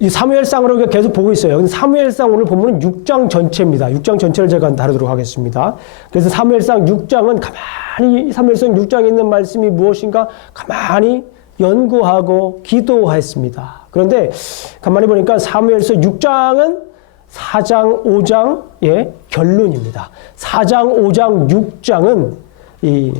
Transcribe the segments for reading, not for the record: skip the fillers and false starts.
이 사무엘상으로 계속 보고 있어요. 근데 사무엘상 오늘 보면 6장 전체입니다. 6장 전체를 제가 다루도록 하겠습니다. 그래서 사무엘상 6장은 가만히 사무엘상 6장에 있는 말씀이 무엇인가 가만히 연구하고 기도했습니다. 그런데 가만히 보니까 사무엘상 6장은 4장, 5장의 결론입니다. 4장, 5장, 6장은 이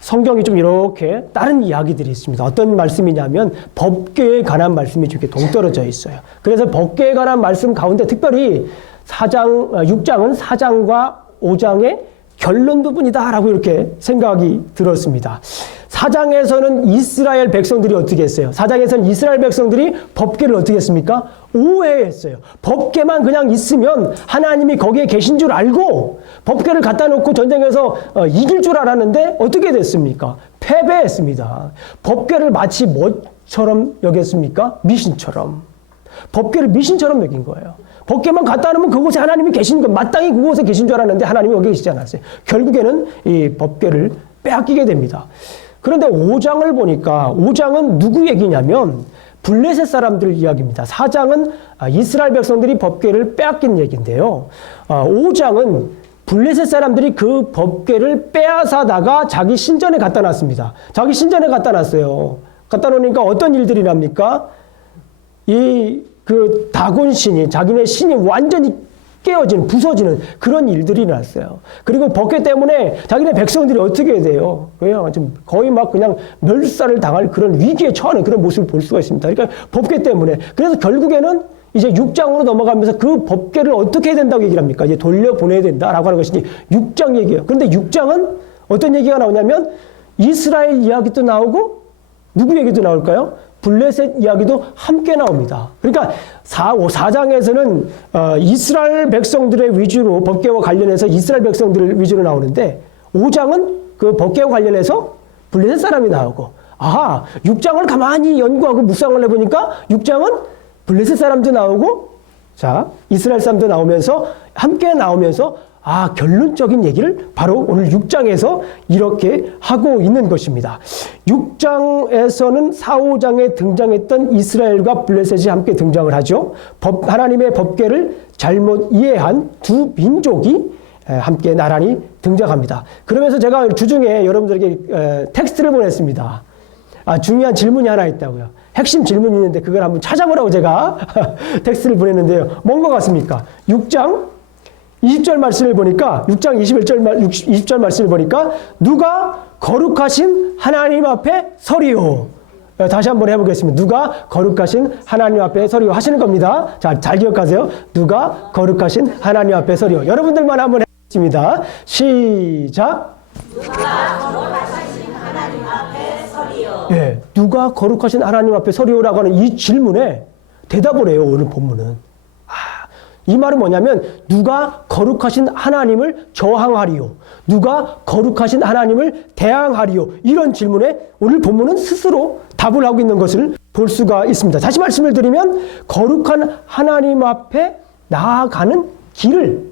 성경이 좀 이렇게 다른 이야기들이 있습니다. 어떤 말씀이냐면 법궤에 관한 말씀이 이렇게 동떨어져 있어요. 그래서 법궤에 관한 말씀 가운데 특별히 6장은 4장과 5장의 결론 부분이다라고 이렇게 생각이 들었습니다. 4장에서는 이스라엘 백성들이 어떻게 했어요? 4장에서는 이스라엘 백성들이 법궤를 어떻게 했습니까? 오해했어요. 법궤만 그냥 있으면 하나님이 거기에 계신 줄 알고 법궤를 갖다 놓고 전쟁에서 이길 줄 알았는데 어떻게 됐습니까? 패배했습니다. 법궤를 마치 뭐처럼 여겼습니까? 미신처럼. 법궤를 미신처럼 여긴 거예요. 법궤만 갖다 놓으면 그곳에 하나님이 계신 거 마땅히 그곳에 계신 줄 알았는데 하나님이 여기 계시지 않았어요. 결국에는 이 법궤를 빼앗기게 됩니다. 그런데 5장을 보니까 5장은 누구 얘기냐면 블레셋 사람들 이야기입니다. 4장은 이스라엘 백성들이 법궤를 빼앗긴 얘기인데요. 5장은 블레셋 사람들이 그 법궤를 빼앗아다가 자기 신전에 갖다 놨습니다. 자기 신전에 갖다 놨어요. 갖다 놓으니까 어떤 일들이 납니까? 그 다곤 신이 자기네 신이 완전히 깨어지는 부서지는 그런 일들이 났어요. 그리고 법궤 때문에 자기네 백성들이 어떻게 돼요? 좀 거의 막 그냥 멸살을 당할 그런 위기에 처하는 그런 모습을 볼 수가 있습니다. 그러니까 법궤 때문에. 그래서 결국에는 이제 6장으로 넘어가면서 그 법궤를 어떻게 해야 된다고 얘기를 합니까? 이제 돌려보내야 된다라고 하는 것이 6장 얘기예요. 그런데 6장은 어떤 얘기가 나오냐면 이스라엘 이야기도 나오고 누구 얘기도 나올까요? 블레셋 이야기도 함께 나옵니다. 그러니까 4장에서는 이스라엘 백성들의 위주로 법궤와 관련해서 이스라엘 백성들 위주로 나오는데 5장은 그 법궤와 관련해서 블레셋 사람이 나오고 6장을 가만히 연구하고 묵상을 해보니까 6장은 블레셋 사람도 나오고 이스라엘 사람도 나오면서 함께 나오면서 결론적인 얘기를 바로 오늘 6장에서 이렇게 하고 있는 것입니다. 6장에서는 4, 5장에 등장했던 이스라엘과 블레셋이 함께 등장을 하죠. 하나님의 법궤를 잘못 이해한 두 민족이 함께 나란히 등장합니다. 그러면서 제가 주중에 여러분들에게 텍스트를 보냈습니다. 중요한 질문이 하나 있다고요. 핵심 질문이 있는데 그걸 한번 찾아보라고 제가 텍스트를 보냈는데요. 뭔 것 같습니까? 6장 20절 말씀을 보니까 6장 20절 말씀을 보니까 누가 거룩하신 하나님 앞에 서리요. 다시 한번 해보겠습니다. 누가 거룩하신 하나님 앞에 서리요 하시는 겁니다. 잘 기억하세요. 누가 거룩하신 하나님 앞에 서리요. 여러분들만 한번 해보겠습니다. 시작. 누가 거룩하신 하나님 앞에 서리요. 예, 누가 거룩하신 하나님 앞에 서리요라고 하는 이 질문에 대답을 해요. 오늘 본문은. 이 말은 뭐냐면 누가 거룩하신 하나님을 저항하리요? 누가 거룩하신 하나님을 대항하리요? 이런 질문에 오늘 본문은 스스로 답을 하고 있는 것을 볼 수가 있습니다. 다시 말씀을 드리면 거룩한 하나님 앞에 나아가는 길을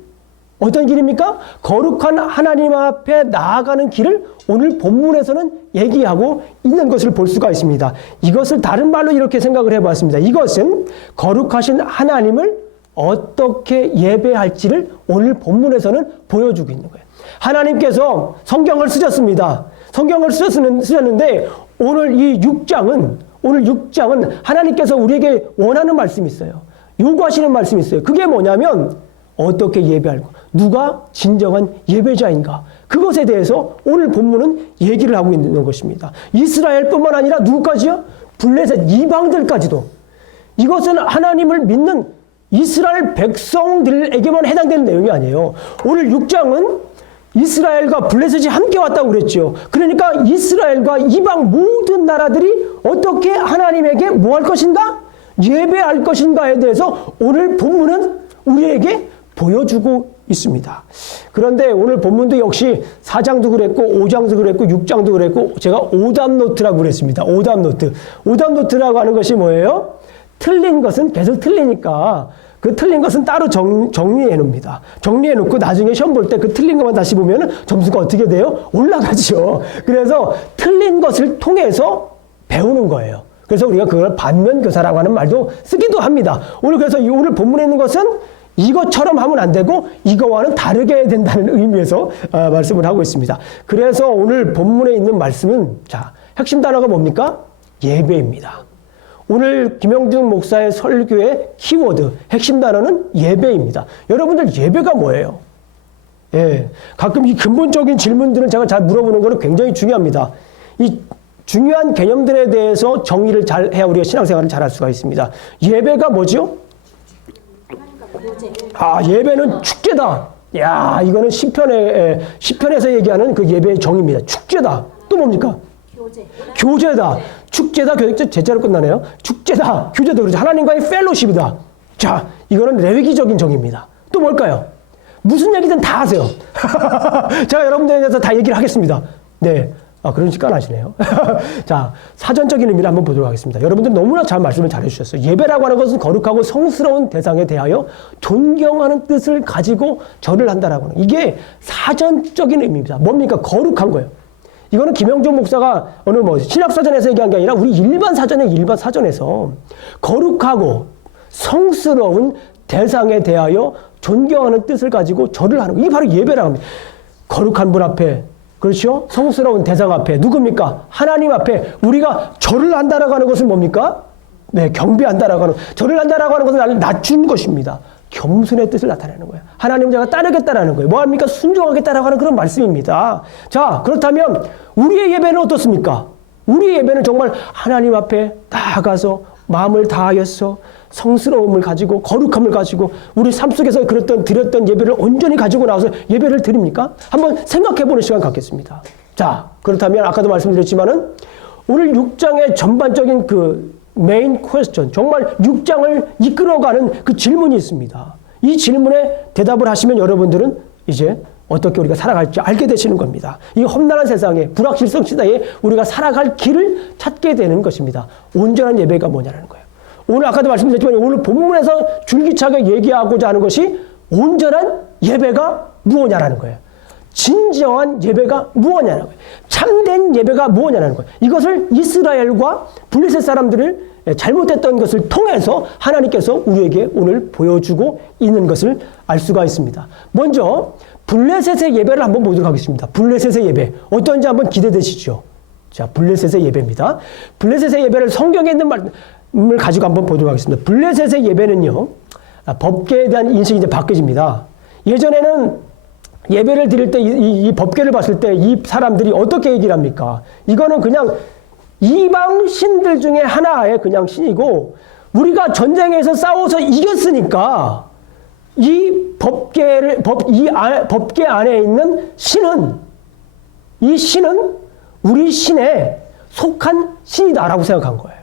어떤 길입니까? 거룩한 하나님 앞에 나아가는 길을 오늘 본문에서는 얘기하고 있는 것을 볼 수가 있습니다. 이것을 다른 말로 이렇게 생각을 해봤습니다. 이것은 거룩하신 하나님을 어떻게 예배할지를 오늘 본문에서는 보여주고 있는 거예요. 하나님께서 성경을 쓰셨습니다. 성경을 쓰셨는데 오늘 6장은 하나님께서 우리에게 원하는 말씀이 있어요. 요구하시는 말씀이 있어요. 그게 뭐냐면 어떻게 예배할까? 누가 진정한 예배자인가? 그것에 대해서 오늘 본문은 얘기를 하고 있는 것입니다. 이스라엘뿐만 아니라 누구까지요? 블레셋 이방들까지도. 이것은 하나님을 믿는 이스라엘 백성들에게만 해당되는 내용이 아니에요. 오늘 6장은 이스라엘과 블레셋이 함께 왔다고 그랬죠. 그러니까 이스라엘과 이방 모든 나라들이 어떻게 하나님에게 뭐 할 것인가? 예배할 것인가에 대해서 오늘 본문은 우리에게 보여주고 있습니다. 그런데 오늘 본문도 역시 4장도 그랬고 5장도 그랬고 6장도 그랬고 제가 오답노트라고 그랬습니다. 오답노트. 오답노트라고 하는 것이 뭐예요? 틀린 것은 계속 틀리니까 그 틀린 것은 따로 정리해 놓습니다. 정리해 놓고 나중에 시험 볼 때 그 틀린 것만 다시 보면 점수가 어떻게 돼요? 올라가죠. 그래서 틀린 것을 통해서 배우는 거예요. 그래서 우리가 그걸 반면교사라고 하는 말도 쓰기도 합니다. 오늘 그래서 오늘 본문에 있는 것은 이것처럼 하면 안 되고 이거와는 다르게 해야 된다는 의미에서 말씀을 하고 있습니다. 그래서 오늘 본문에 있는 말씀은 자, 핵심 단어가 뭡니까? 예배입니다. 오늘 김영중 목사의 설교의 키워드, 핵심 단어는 예배입니다. 여러분들 예배가 뭐예요? 예, 가끔 이 근본적인 질문들은 제가 잘 물어보는 거는 굉장히 중요합니다. 이 중요한 개념들에 대해서 정의를 잘 해야 우리가 신앙생활을 잘 할 수가 있습니다. 예배가 뭐죠? 예배는 축제다. 야, 이거는 시편에서 얘기하는 그 예배의 정의입니다. 축제다. 또 뭡니까? 교제다. 축제다. 제자로 끝나네요. 축제다. 교제다. 그렇죠. 하나님과의 펠로십이다. 자, 이거는 레위기적인 정의입니다. 또 뭘까요? 무슨 얘기든 다 하세요. 제가 여러분들에 대해서 다 얘기를 하겠습니다. 네. 그런 식간 하시네요. 자, 사전적인 의미를 한번 보도록 하겠습니다. 여러분들 너무나 잘 말씀을 잘 해주셨어요. 예배라고 하는 것은 거룩하고 성스러운 대상에 대하여 존경하는 뜻을 가지고 절을 한다라고 하는 이게 사전적인 의미입니다. 뭡니까? 거룩한 거예요. 이거는 김영종 목사가 어느 신약사전에서 얘기한 게 아니라 우리 일반 사전에서 거룩하고 성스러운 대상에 대하여 존경하는 뜻을 가지고 절을 하는 거. 이게 바로 예배라고 합니다. 거룩한 분 앞에, 그렇죠? 성스러운 대상 앞에, 누굽니까? 하나님 앞에 우리가 절을 한다라고 하는 것은 뭡니까? 네, 경배한다라고 하는, 절을 한다라고 하는 것은 나를 낮춘 것입니다. 겸손의 뜻을 나타내는 거예요. 하나님 제가 따르겠다라는 거예요. 뭐합니까? 순종하겠다라고 하는 그런 말씀입니다. 자, 그렇다면 우리의 예배는 어떻습니까? 우리의 예배는 정말 하나님 앞에 나아가서 마음을 다하여서 성스러움을 가지고 거룩함을 가지고 우리 삶 속에서 드렸던 예배를 온전히 가지고 나와서 예배를 드립니까? 한번 생각해보는 시간 갖겠습니다. 자, 그렇다면 아까도 말씀드렸지만은 오늘 6장의 전반적인 그 메인 퀘스천, 정말 6장을 이끌어가는 그 질문이 있습니다. 이 질문에 대답을 하시면 여러분들은 이제 어떻게 우리가 살아갈지 알게 되시는 겁니다. 이 험난한 세상에, 불확실성 시대에 우리가 살아갈 길을 찾게 되는 것입니다. 온전한 예배가 뭐냐는 거예요. 오늘 아까도 말씀드렸지만 오늘 본문에서 줄기차게 얘기하고자 하는 것이 온전한 예배가 무엇냐라는 거예요. 진정한 예배가 무엇냐는 거예요. 참된 예배가 무엇냐는 거예요. 이것을 이스라엘과 블레셋 사람들을 잘못했던 것을 통해서 하나님께서 우리에게 오늘 보여주고 있는 것을 알 수가 있습니다. 먼저 블레셋의 예배를 한번 보도록 하겠습니다. 블레셋의 예배 어떤지 한번 기대되시죠? 자, 블레셋의 예배입니다. 블레셋의 예배를 성경에 있는 말씀을 가지고 한번 보도록 하겠습니다. 블레셋의 예배는요, 법궤에 대한 인식이 이제 바뀌어집니다. 예전에는 예배를 드릴 때 이 법궤를 봤을 때 이 사람들이 어떻게 얘기를 합니까? 이거는 그냥 이방 신들 중에 하나의 그냥 신이고 우리가 전쟁에서 싸워서 이겼으니까 이 법궤 안에 있는 신은 이 신은 우리 신에 속한 신이다라고 생각한 거예요.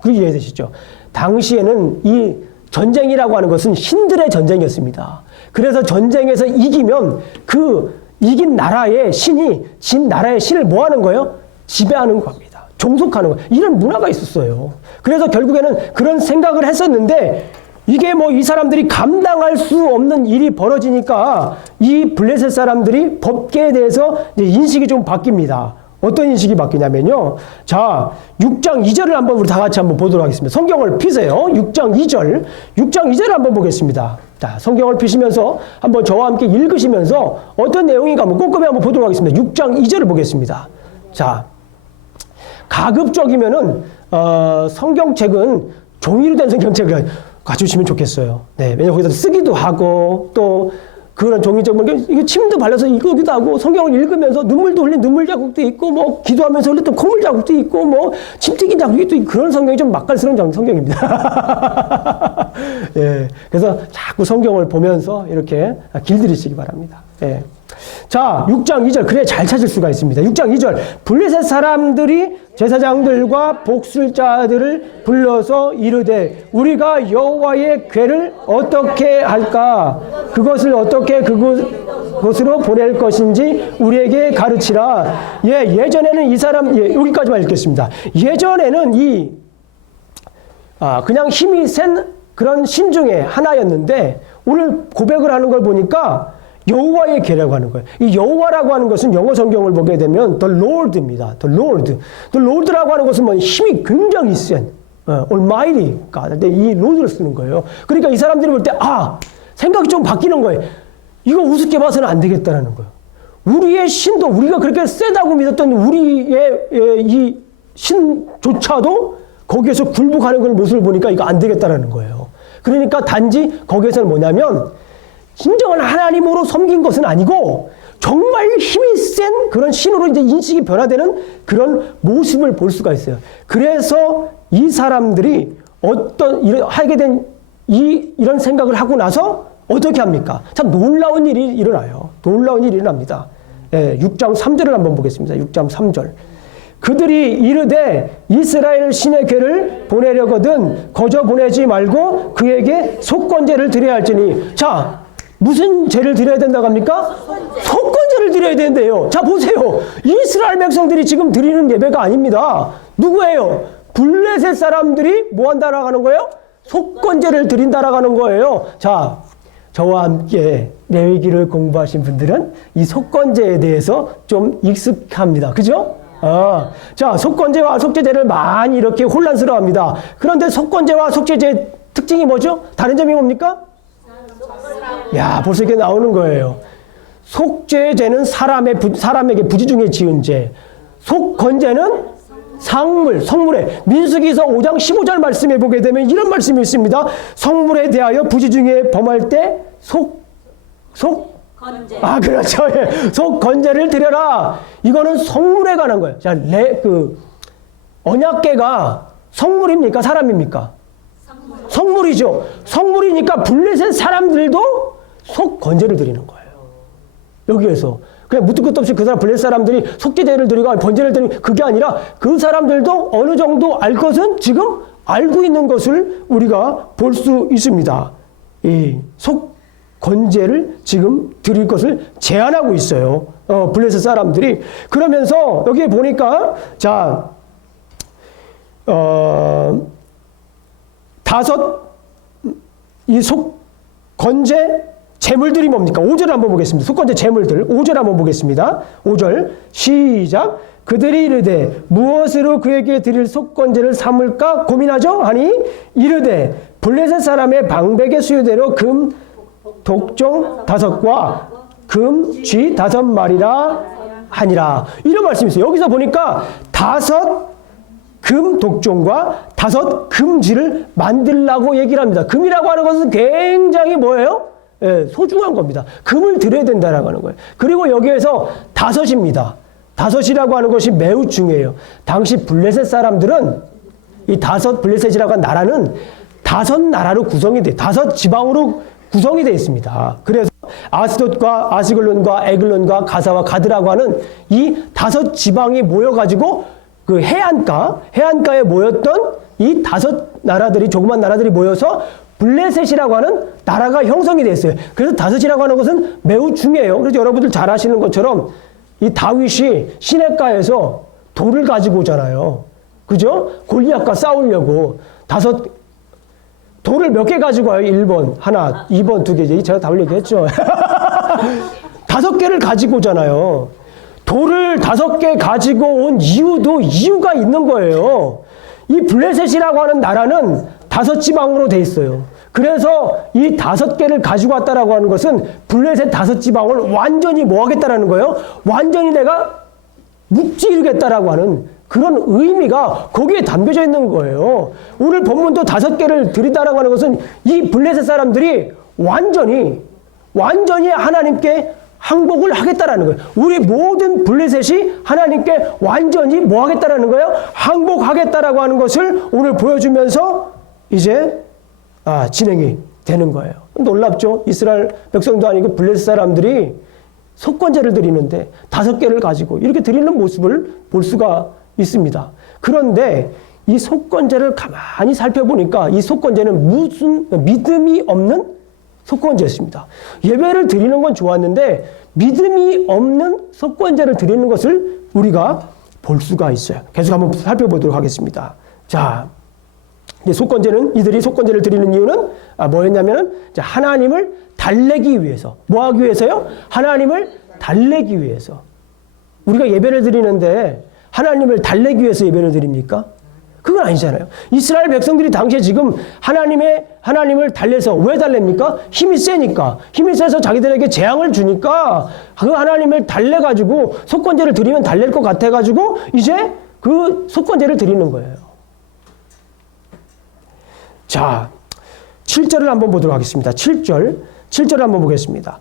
그게 이해되시죠? 당시에는 이 전쟁이라고 하는 것은 신들의 전쟁이었습니다. 그래서 전쟁에서 이기면 그 이긴 나라의 신이 진 나라의 신을 뭐 하는 거예요? 지배하는 겁니다. 종속하는 거예요. 이런 문화가 있었어요. 그래서 결국에는 그런 생각을 했었는데 이게 뭐 이 사람들이 감당할 수 없는 일이 벌어지니까 이 블레셋 사람들이 법궤에 대해서 이제 인식이 좀 바뀝니다. 어떤 인식이 바뀌냐면요. 자, 6장 2절을 한번 우리 다 같이 한번 보도록 하겠습니다. 성경을 피세요. 6장 2절. 6장 2절을 한번 보겠습니다. 자, 성경을 피시면서 한번 저와 함께 읽으시면서 어떤 내용인가 한번 꼼꼼히 한번 보도록 하겠습니다. 6장 2절을 보겠습니다. 자, 가급적이면은 성경책은 종이로 된 성경책을 가져오시면 좋겠어요. 네, 왜냐면 거기서 쓰기도 하고 또 그런 종이적 이게 침도 발라서 읽기도 하고 성경을 읽으면서 눈물도 흘린 눈물 자국도 있고 뭐 기도하면서 흘렸던 콧물 자국도 있고 뭐 침 튀긴 자국도 있고 그런 성경이 좀 맛깔스러운 성경입니다. 예, 그래서 자꾸 성경을 보면서 이렇게 길들이시기 바랍니다. 예. 자, 6장 2절. 그래 잘 찾을 수가 있습니다. 6장 2절. 블레셋 사람들이 제사장들과 복술자들을 불러서 이르되 우리가 여호와의 궤를 어떻게 할까? 그것을 어떻게 그곳으로 보낼 것인지 우리에게 가르치라. 예전에는 이 사람, 여기까지만 읽겠습니다. 예전에는 그냥 힘이 센 그런 신 중에 하나였는데 오늘 고백을 하는 걸 보니까 여호와의 개라고 하는 거예요. 이 여호와라고 하는 것은 영어 성경을 보게 되면 the Lord입니다. the Lord. the Lord라고 하는 것은 뭐 힘이 굉장히 센 Almighty God. 이 Lord를 쓰는 거예요. 그러니까 이 사람들이 볼 때 생각이 좀 바뀌는 거예요. 이거 우습게 봐서는 안 되겠다라는 거예요. 우리의 신도 우리가 그렇게 세다고 믿었던 우리의 이 신조차도 거기에서 굴복하는 걸 모습을 보니까 이거 안 되겠다라는 거예요. 그러니까 단지 거기에서는 뭐냐면 진정한 하나님으로 섬긴 것은 아니고 정말 힘이 센 그런 신으로 이제 인식이 변화되는 그런 모습을 볼 수가 있어요. 그래서 이 사람들이 하게 된 이런 생각을 하고 나서 어떻게 합니까? 참 놀라운 일이 일어나요. 놀라운 일이 일어납니다. 6장 3절을 한번 보겠습니다. 6장 3절. 그들이 이르되 이스라엘 신의 괴를 보내려거든 거저 보내지 말고 그에게 속건제를 드려야 할지니. 자, 무슨 죄를 드려야 된다고 합니까? 속건제를 드려야 된대요. 자, 보세요. 이스라엘 백성들이 지금 드리는 예배가 아닙니다. 누구예요? 블레셋 사람들이 뭐 한다라고 하는 거예요? 속건제를 드린다라고 하는 거예요. 자, 저와 함께 레위기를 공부하신 분들은 이 속건제에 대해서 좀 익숙합니다. 그죠? 자, 속건제와 속죄제를 많이 이렇게 혼란스러워합니다. 그런데 속건제와 속죄제의 특징이 뭐죠? 다른 점이 뭡니까? 야, 벌써 이렇게 나오는 거예요. 속죄제는 사람에게 부지 중에 지은 죄. 속건제는 성물에 민수기서 5장 15절 말씀에 보게 되면 이런 말씀이 있습니다. 성물에 대하여 부지 중에 범할 때 건제. 그렇죠. 예. 속건제를 드려라. 이거는 성물에 관한 거예요. 자, 언약궤가 성물입니까? 사람입니까? 성물이죠. 성물이니까 블레셋 사람들도 속건제를 드리는 거예요. 여기에서. 그냥 무뚝 끝도 없이 그 사람 블레셋 사람들이 속죄제를 드리고 번제를 드리고 그게 아니라 그 사람들도 어느 정도 알 것은 지금 알고 있는 것을 우리가 볼 수 있습니다. 이 속건제를 지금 드릴 것을 제안하고 있어요. 블레셋 사람들이. 그러면서 여기에 보니까 자, 이 속건제 제물들이 뭡니까? 5절 한번 보겠습니다. 속건제 제물들 5절 한번 보겠습니다. 5절 시작. 그들이 이르되 무엇으로 그에게 드릴 속건제를 삼을까 고민하죠? 하니 이르되 블레셋 사람의 방백의 수요대로 금 독종 5과 금 쥐 5마리라 하니라. 이런 말씀이 있어요. 여기서 보니까 5 금 독종과 5 금쥐를 만들라고 얘기를 합니다. 금이라고 하는 것은 굉장히 뭐예요? 소중한 겁니다. 금을 드려야 된다라고 하는 거예요. 그리고 여기에서 5입니다. 5이라고 하는 것이 매우 중요해요. 당시 블레셋 사람들은 이 블레셋이라고 하는 나라는 5 나라로 구성이 돼, 5 지방으로 구성이 되어 있습니다. 그래서 아스돗과 아시글론과 에글론과 가사와 가드라고 하는 이 5 지방이 모여가지고 그 해안가에 모였던 이 5 나라들이, 조그만 나라들이 모여서 블레셋이라고 하는 나라가 형성이 됐어요. 그래서 5이라고 하는 것은 매우 중요해요. 그래서 여러분들 잘 아시는 것처럼 이 다윗이 시냇가에서 돌을 가지고 오잖아요. 그죠? 골리앗과 싸우려고 5 돌을 몇 개 가지고 와요? 1번 하나, 2번 2개. 제가 답을 얘기했죠. 5개를 가지고 오잖아요. 돌을 5개 가지고 온 이유가 있는 거예요. 이 블레셋이라고 하는 나라는 5 지방으로 돼 있어요. 그래서 이 5개를 가지고 왔다라고 하는 것은 블레셋 5 지방을 완전히 뭐 하겠다라는 거예요? 완전히 내가 묵지이루겠다라고 하는 그런 의미가 거기에 담겨져 있는 거예요. 오늘 본문도 5개를 드린다라고 하는 것은 이 블레셋 사람들이 완전히 하나님께 항복을 하겠다라는 거예요. 우리 모든 블레셋이 하나님께 완전히 뭐 하겠다라는 거예요? 항복하겠다라고 하는 것을 오늘 보여주면서 이제 진행이 되는 거예요. 놀랍죠? 이스라엘 백성도 아니고 블레셋 사람들이 속건제를 드리는데 5개를 가지고 이렇게 드리는 모습을 볼 수가 있습니다. 그런데 이 속건제를 가만히 살펴보니까 이 속건제는 무슨 믿음이 없는 속건제였습니다. 예배를 드리는 건 좋았는데 믿음이 없는 속건제를 드리는 것을 우리가 볼 수가 있어요. 계속 한번 살펴보도록 하겠습니다. 자, 이들이 속건제를 드리는 이유는 뭐였냐면은 하나님을 달래기 위해서. 뭐 하기 위해서요? 하나님을 달래기 위해서. 우리가 예배를 드리는데 하나님을 달래기 위해서 예배를 드립니까? 그건 아니잖아요. 이스라엘 백성들이 당시에 지금 하나님을 달래서 왜 달랩니까? 힘이 세니까. 힘이 세서 자기들에게 재앙을 주니까 그 하나님을 달래가지고 속건제를 드리면 달랠 것 같아가지고 이제 그 속건제를 드리는 거예요. 자, 7절을 한번 보도록 하겠습니다. 7절 한번 보겠습니다.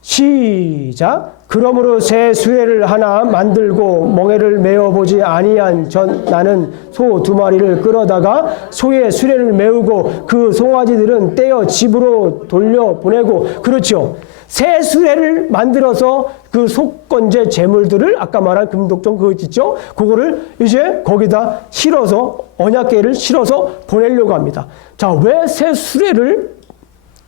시작. 그러므로 새 수레를 하나 만들고 멍에를 메어보지 아니한 나는 소 2마리를 끌어다가 소의 수레를 메우고 그 송아지들은 떼어 집으로 돌려보내고. 그렇죠. 새 수레를 만들어서 그 속건제 제물들을 아까 말한 금독종 그거 있죠? 그거를 이제 거기다 실어서 언약궤를 실어서 보내려고 합니다. 자, 왜 새 수레를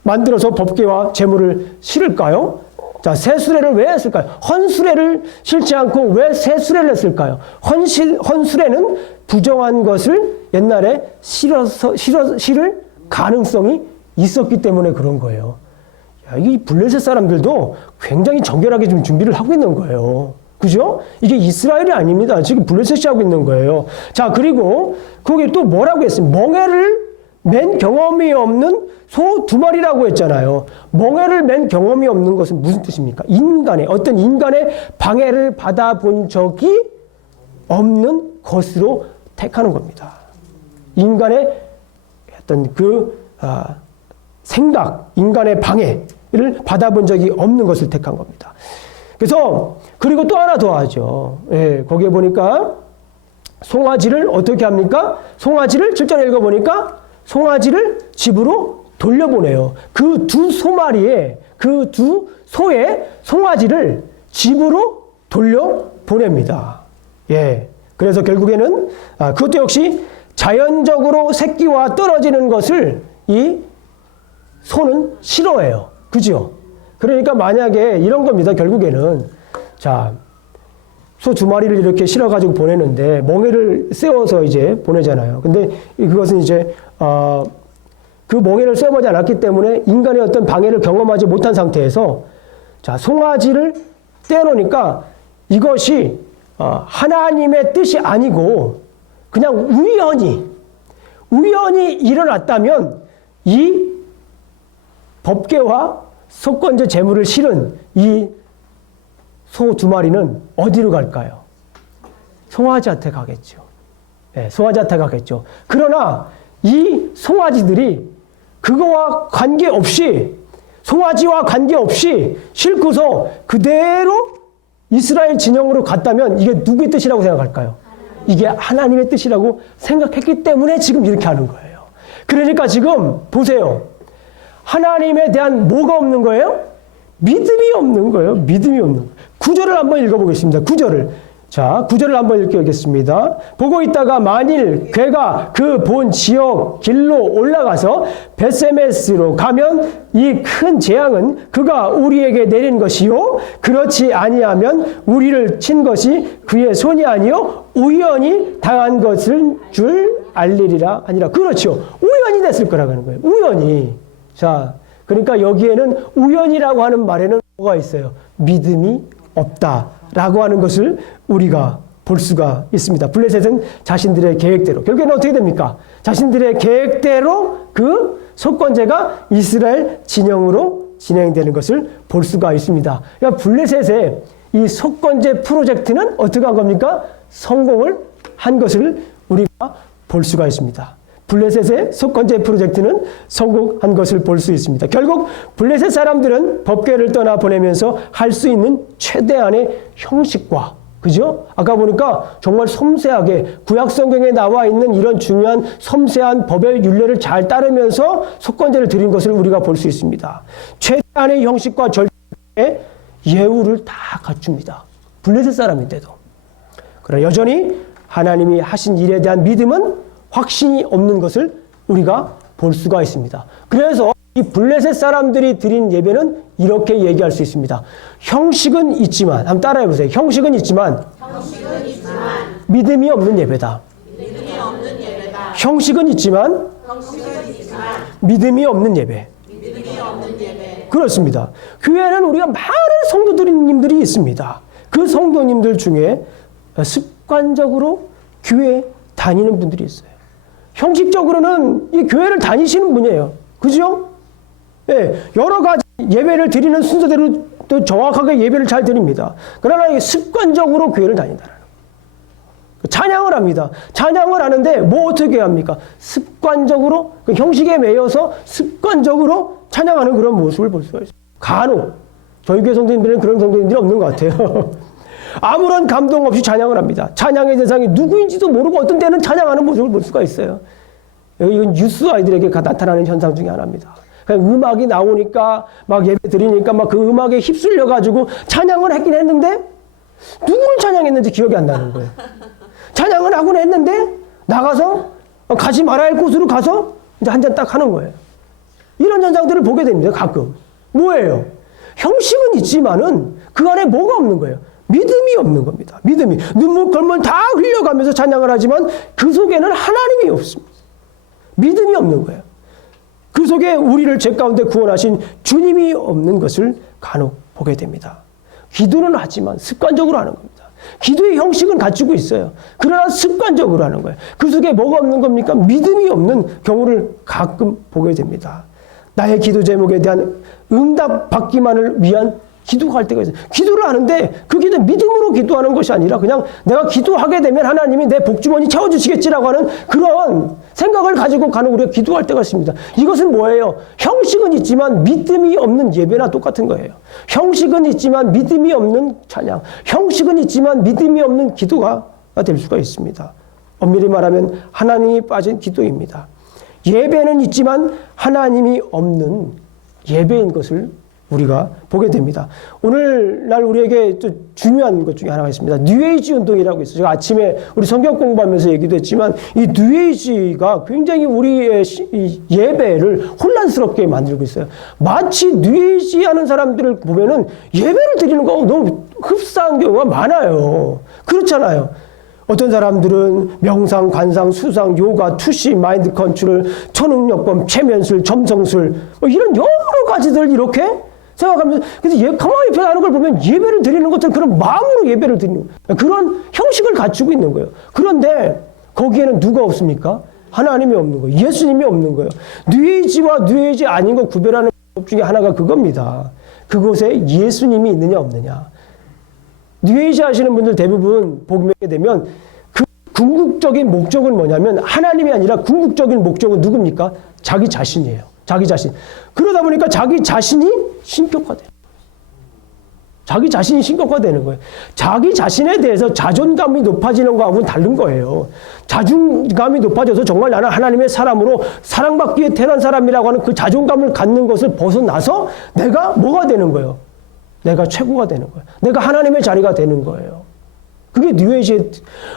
만들어서 법궤와 제물을 실을까요? 자, 새 수레를 왜 했을까요? 헌수레를 실지 않고 왜 새 수레를 했을까요? 헌수레는 부정한 것을 옛날에 실을 가능성이 있었기 때문에 그런 거예요. 이 블레셋 사람들도 굉장히 정결하게 좀 준비를 하고 있는 거예요. 그죠? 이게 이스라엘이 아닙니다. 지금 블레셋이 하고 있는 거예요. 자, 그리고 거기 또 뭐라고 했어요? 멍에를 맨 경험이 없는 소 2마리라고 했잖아요. 멍에를 맨 경험이 없는 것은 무슨 뜻입니까? 어떤 인간의 방해를 받아본 적이 없는 것으로 택하는 겁니다. 인간의 어떤 생각, 인간의 방해를 받아본 적이 없는 것을 택한 겁니다. 그래서 그리고 또 하나 더 하죠. 예, 거기에 보니까 송아지를 어떻게 합니까? 송아지를 7절에 읽어보니까 송아지를 집으로 돌려보내요. 그 2소마리에 그 2소의 송아지를 집으로 돌려보냅니다. 예. 그래서 결국에는 그것도 역시 자연적으로 새끼와 떨어지는 것을 이 소는 싫어해요. 그죠? 그러니까 만약에 이런 겁니다. 결국에는 자, 소 2마리를 이렇게 실어가지고 보내는데 멍에를 세워서 이제 보내잖아요. 근데 그것은 이제 그 멍에를 세워보지 않았기 때문에 인간의 어떤 방해를 경험하지 못한 상태에서 자, 송아지를 떼어놓으니까 이것이 하나님의 뜻이 아니고 그냥 우연히 일어났다면 이 법궤와 속건제 제물을 실은 이 소 2마리는 어디로 갈까요? 송아지한테 가겠죠. 네, 송아지한테 가겠죠. 그러나 이 송아지들이 그거와 관계없이 송아지와 관계없이 싣고서 그대로 이스라엘 진영으로 갔다면 이게 누구의 뜻이라고 생각할까요? 이게 하나님의 뜻이라고 생각했기 때문에 지금 이렇게 하는 거예요. 그러니까 지금 보세요. 하나님에 대한 뭐가 없는 거예요? 믿음이 없는 거예요. 믿음이 없는 거예요. 9절을 한번 읽어보겠습니다. 9절을. 자, 9절을 한번 읽겠습니다. 보고 있다가 만일 그가 그 본 지역 길로 올라가서 벳세메스로 가면 이 큰 재앙은 그가 우리에게 내린 것이요 그렇지 아니하면 우리를 친 것이 그의 손이 아니요 우연히 당한 것을 줄 알리리라 아니라. 그렇죠. 우연히 됐을 거라고 하는 거예요. 우연히. 자, 그러니까 여기에는 우연이라고 하는 말에는 뭐가 있어요? 믿음이 없다라고 하는 것을 우리가 볼 수가 있습니다. 블레셋은 자신들의 계획대로, 결국에는 어떻게 됩니까? 자신들의 계획대로 그 속건제가 이스라엘 진영으로 진행되는 것을 볼 수가 있습니다. 그러니까 블레셋의 이 속건제 프로젝트는 어떻게 한 겁니까? 성공을 한 것을 우리가 볼 수가 있습니다. 블레셋의 속건제 프로젝트는 성공한 것을 볼 수 있습니다. 결국 블레셋 사람들은 법궤를 떠나 보내면서 할 수 있는 최대한의 형식과, 그죠? 아까 보니까 정말 섬세하게 구약 성경에 나와 있는 이런 중요한 섬세한 법의 율례를 잘 따르면서 속건제를 드린 것을 우리가 볼 수 있습니다. 최대한의 형식과 절차의 예우를 다 갖춥니다. 블레셋 사람인데도. 그러나 여전히 하나님이 하신 일에 대한 믿음은 확신이 없는 것을 우리가 볼 수가 있습니다. 그래서 이 블레셋 사람들이 드린 예배는 이렇게 얘기할 수 있습니다. 형식은 있지만, 한번 따라해 보세요. 형식은 있지만 믿음이 없는 예배다. 형식은 있지만 형식은 있지만 믿음이 없는 예배. 믿음이 없는 예배. 그렇습니다. 교회는 우리가 많은 성도님들이 있습니다. 그 성도님들 중에 습관적으로 교회 다니는 분들이 있어요. 형식적으로는 이 교회를 다니시는 분이에요. 그죠? 예, 여러 가지 예배를 드리는 순서대로 또 정확하게 예배를 잘 드립니다. 그러나 이게 습관적으로 교회를 다닌다는 거예요. 찬양을 합니다. 찬양을 하는데 뭐 어떻게 합니까? 습관적으로 그 형식에 매여서 습관적으로 찬양하는 그런 모습을 볼 수가 있어요. 간혹 저희 교회 성도님들은 그런 성도님들이 없는 것 같아요. 아무런 감동 없이 찬양을 합니다. 찬양의 대상이 누구인지도 모르고 어떤 때는 찬양하는 모습을 볼 수가 있어요. 이건 뉴스 아이들에게 나타나는 현상 중에 하나입니다. 그냥 음악이 나오니까 막 예배 드리니까 막 그 음악에 휩쓸려 가지고 찬양을 했긴 했는데 누구를 찬양했는지 기억이 안 나는 거예요. 찬양을 하곤 했는데 나가서 가지 말아야 할 곳으로 가서 이제 한 잔 딱 하는 거예요. 이런 현상들을 보게 됩니다. 가끔. 뭐예요? 형식은 있지만은 그 안에 뭐가 없는 거예요? 믿음이 없는 겁니다. 믿음이. 눈물 걸물 다 흘려가면서 찬양을 하지만 그 속에는 하나님이 없습니다. 믿음이 없는 거예요. 그 속에 우리를 죄 가운데 구원하신 주님이 없는 것을 간혹 보게 됩니다. 기도는 하지만 습관적으로 하는 겁니다. 기도의 형식은 갖추고 있어요. 그러나 습관적으로 하는 거예요. 그 속에 뭐가 없는 겁니까? 믿음이 없는 경우를 가끔 보게 됩니다. 나의 기도 제목에 대한 응답 받기만을 위한 기도할 때가 있어요. 기도를 하는데 그 기도 믿음으로 기도하는 것이 아니라 그냥 내가 기도하게 되면 하나님이 내 복주머니 채워주시겠지라고 하는 그런 생각을 가지고 가는 우리가 기도할 때가 있습니다. 이것은 뭐예요? 형식은 있지만 믿음이 없는 예배나 똑같은 거예요. 형식은 있지만 믿음이 없는 찬양, 형식은 있지만 믿음이 없는 기도가 될 수가 있습니다. 엄밀히 말하면 하나님이 빠진 기도입니다. 예배는 있지만 하나님이 없는 예배인 것을 우리가 보게 됩니다. 오늘날 우리에게 또 중요한 것 중에 하나가 있습니다. 뉴에이지 운동이라고 있어요. 제가 아침에 우리 성경 공부하면서 얘기도 했지만 이 뉴에이지가 굉장히 우리의 예배를 혼란스럽게 만들고 있어요. 마치 뉴에이지 하는 사람들을 보면은 예배를 드리는 거 너무 흡사한 경우가 많아요. 그렇잖아요. 어떤 사람들은 명상, 관상, 수상, 요가, 투시, 마인드 컨트롤, 초능력범, 최면술, 점성술 이런 여러 가지들 이렇게 생각하면서 그래서 가만히 옆에 하는 걸 보면 예배를 드리는 것처럼 그런 마음으로 예배를 드리는 그런 형식을 갖추고 있는 거예요. 그런데 거기에는 누가 없습니까? 하나님이 없는 거예요. 예수님이 없는 거예요. 뉴에이지와 뉴에이지 아닌 거 구별하는 법 중에 하나가 그겁니다. 그곳에 예수님이 있느냐 없느냐. 뉴에이지 하시는 분들 대부분 보게 되면 그 궁극적인 목적은 뭐냐면 하나님이 아니라 궁극적인 목적은 누굽니까? 자기 자신이에요. 자기 자신. 그러다 보니까 자기 자신이 신격화돼요. 자기 자신이 신격화되는 거예요. 자기 자신에 대해서 자존감이 높아지는 거하고는 다른 거예요. 자존감이 높아져서 정말 나는 하나님의 사람으로 사랑받기 위해 태어난 사람이라고 하는 그 자존감을 갖는 것을 벗어나서 내가 뭐가 되는 거예요? 내가 최고가 되는 거예요. 내가 하나님의 자리가 되는 거예요. 그게 뉴에이지.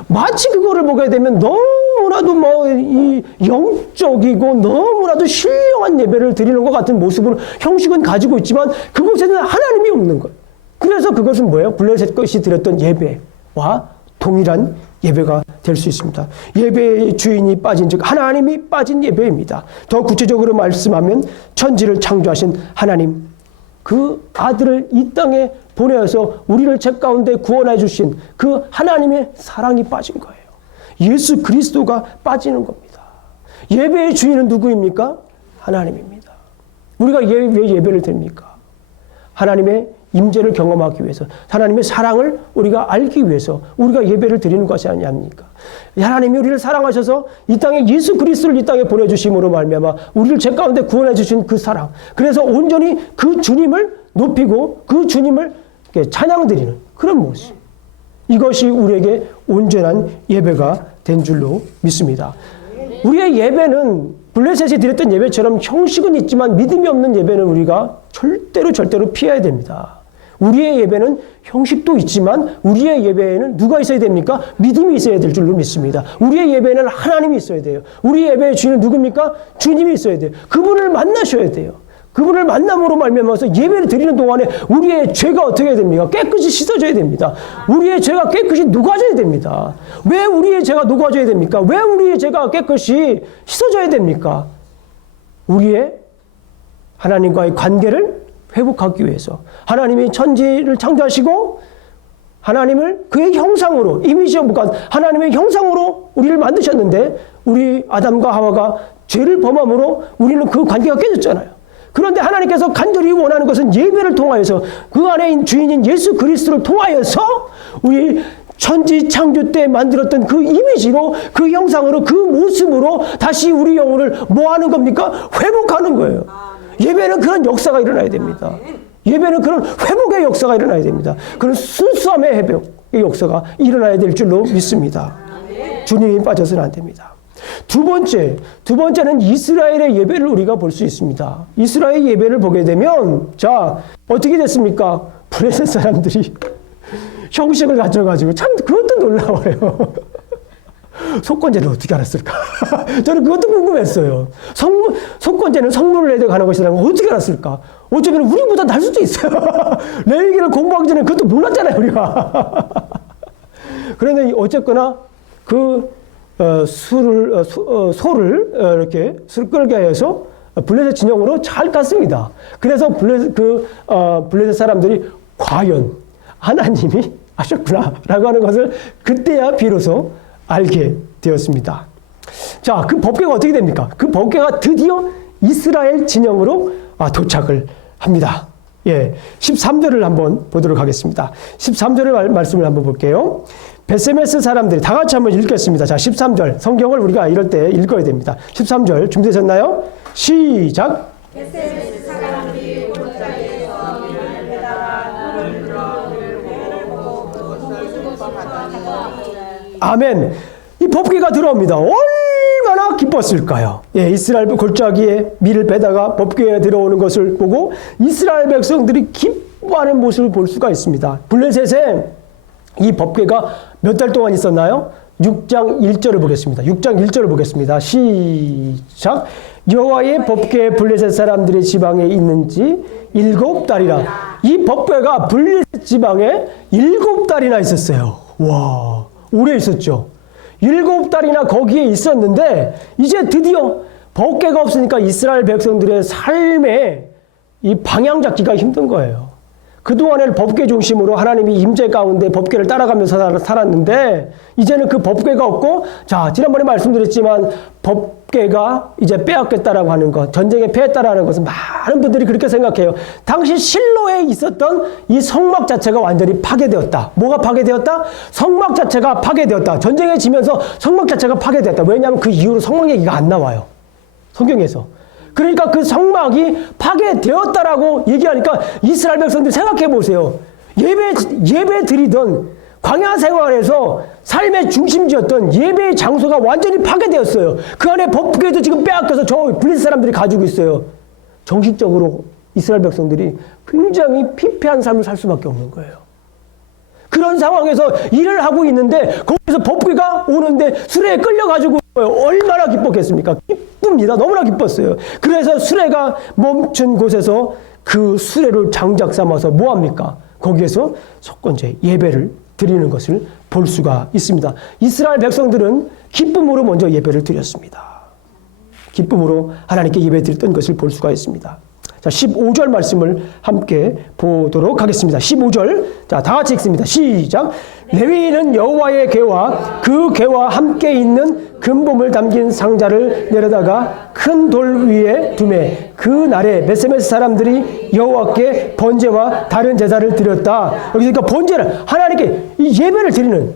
마치 그거를 보게 되면 너무나도 이 영적이고 너무나도 신령한 예배를 드리는 것 같은 모습으로 형식은 가지고 있지만 그곳에는 하나님이 없는 거예요. 그래서 그것은 뭐예요? 블레셋 것이 드렸던 예배와 동일한 예배가 될 수 있습니다. 예배의 주인이 빠진 즉 하나님이 빠진 예배입니다. 더 구체적으로 말씀하면 천지를 창조하신 하나님, 그 아들을 이 땅에 보내어서 우리를 죄 가운데 구원해 주신 그 하나님의 사랑이 빠진 거예요. 예수 그리스도가 빠지는 겁니다. 예배의 주인은 누구입니까? 하나님입니다. 우리가 왜 예배를 드립니까? 하나님의 임재를 경험하기 위해서, 하나님의 사랑을 우리가 알기 위해서 우리가 예배를 드리는 것이 아니합니까? 하나님이 우리를 사랑하셔서 이 땅에 예수 그리스도를 이 땅에 보내주심으로 말미암아 우리를 죄 가운데 구원해 주신 그 사랑, 그래서 온전히 그 주님을 높이고 그 주님을 찬양드리는 그런 모습, 이것이 우리에게 온전한 예배가 된 줄로 믿습니다. 우리의 예배는 블레셋이 드렸던 예배처럼 형식은 있지만 믿음이 없는 예배는 우리가 절대로 피해야 됩니다. 우리의 예배는 형식도 있지만 우리의 예배에는 누가 있어야 됩니까? 믿음이 있어야 될 줄로 믿습니다. 우리의 예배는 하나님이 있어야 돼요. 우리의 예배의 주인은 누굽니까? 주님이 있어야 돼요. 그분을 만나셔야 돼요. 그분을 만남으로 말미암아서 예배를 드리는 동안에 우리의 죄가 어떻게 됩니까? 깨끗이 씻어져야 됩니다. 우리의 죄가 깨끗이 녹아져야 됩니다. 왜 우리의 죄가 녹아져야 됩니까? 왜 우리의 죄가 깨끗이 씻어져야 됩니까? 우리의 하나님과의 관계를 회복하기 위해서 하나님이 천지를 창조하시고 하나님을 그의 형상으로 이미지 오브 갓 하나님의 형상으로 우리를 만드셨는데 우리 아담과 하와가 죄를 범함으로 우리는 그 관계가 깨졌잖아요. 그런데 하나님께서 간절히 원하는 것은 예배를 통하여서 그 안에 주인인 예수 그리스도를 통하여서 우리 천지 창조 때 만들었던 그 이미지로 그 형상으로 그 모습으로 다시 우리 영혼을 뭐 하는 겁니까? 회복하는 거예요. 예배는 그런 역사가 일어나야 됩니다. 예배는 그런 회복의 역사가 일어나야 됩니다. 그런 순수함의 회복의 역사가 일어나야 될 줄로 믿습니다. 주님이 빠져서는 안 됩니다. 두 번째는 이스라엘의 예배를 우리가 볼 수 있습니다. 이스라엘 예배를 보게 되면 자 어떻게 됐습니까? 블레셋 사람들이 형식을 가져가지고 참 그것도 놀라워요. 속건제를 어떻게 알았을까? 저는 그것도 궁금했어요. 속건제는 성물을 내려 가는 것이라는 걸 어떻게 알았을까? 어쩌면 우리보다 날 수도 있어요. 레위기를 공부하기 전에 그것도 몰랐잖아요, 우리가. 그런데 어쨌거나 그 소를 이렇게 술 끌게 해서 블레셋 진영으로 잘 깠습니다. 그래서 블레셋 사람들이 과연 하나님이 하셨구나라고 하는 것을 그때야 비로소 알게 되었습니다. 자, 그 법궤가 어떻게 됩니까? 그 법궤가 드디어 이스라엘 진영으로 도착을 합니다. 예, 13절을 한번 보도록 하겠습니다. 13절의 말씀을 한번 볼게요. 베세메스 사람들이 다 같이 한번 읽겠습니다. 자, 13절 성경을 우리가 이럴 때 읽어야 됩니다. 13절 준비되셨나요? 시작. 베세메스 사람들이 골짜기에서 밀을 베다가 물을 들어 배를 보고 그것을 수고하더니 아멘. 이 법궤가 들어옵니다. 얼마나 기뻤을까요? 예, 이스라엘 골짜기에 밀을 베다가 법궤에 들어오는 것을 보고 이스라엘 백성들이 기뻐하는 모습을 볼 수가 있습니다. 블레셋에 이 법궤가 몇 달 동안 있었나요? 6장 1절을 보겠습니다. 6장 1절을 보겠습니다. 시작. 여호와의 법궤 블레셋 사람들의 지방에 있는지 7달이라. 이 법궤가 블레셋 지방에 7달이나 있었어요. 와, 오래 있었죠. 7달이나 거기에 있었는데 이제 드디어 법궤가 없으니까 이스라엘 백성들의 삶에 이 방향 잡기가 힘든 거예요. 그동안에는 법궤 중심으로 하나님이 임재 가운데 법궤를 따라가면서 살았는데 이제는 그 법궤가 없고 자 지난번에 말씀드렸지만 법궤가 이제 빼앗겼다라고 하는 것 전쟁에 패했다라는 것은 많은 분들이 그렇게 생각해요. 당시 실로에 있었던 이 성막 자체가 완전히 파괴되었다. 뭐가 파괴되었다? 성막 자체가 파괴되었다. 전쟁에 지면서 성막 자체가 파괴되었다. 왜냐하면 그 이후로 성막 얘기가 안 나와요. 성경에서. 그러니까 그 성막이 파괴되었다라고 얘기하니까 이스라엘 백성들 생각해 보세요. 예배 드리던 광야 생활에서 삶의 중심지였던 예배의 장소가 완전히 파괴되었어요. 그 안에 법궤도 지금 빼앗겨서 저 블레셋 사람들이 가지고 있어요. 정식적으로 이스라엘 백성들이 굉장히 피폐한 삶을 살 수밖에 없는 거예요. 그런 상황에서 일을 하고 있는데 거기서 법궤가 오는데 수레에 끌려가지고 얼마나 기뻤겠습니까? 기쁩니다. 너무나 기뻤어요. 그래서 수레가 멈춘 곳에서 그 수레를 장작 삼아서 뭐합니까? 거기에서 속건제 예배를 드리는 것을 볼 수가 있습니다. 이스라엘 백성들은 기쁨으로 먼저 예배를 드렸습니다. 기쁨으로 하나님께 예배 드렸던 것을 볼 수가 있습니다. 자, 15절 말씀을 함께 보도록 하겠습니다. 15절. 자, 다 같이 읽습니다. 시작. 레위인은 여호와의 궤와 그 궤와 함께 있는 금봉을 담긴 상자를 내려다가 큰 돌 위에 두매 그 날에 베세메스 사람들이 여호와께 번제와 다른 제사를 드렸다. 여기서 그러니까 번제를 하나님께 이 예배를 드리는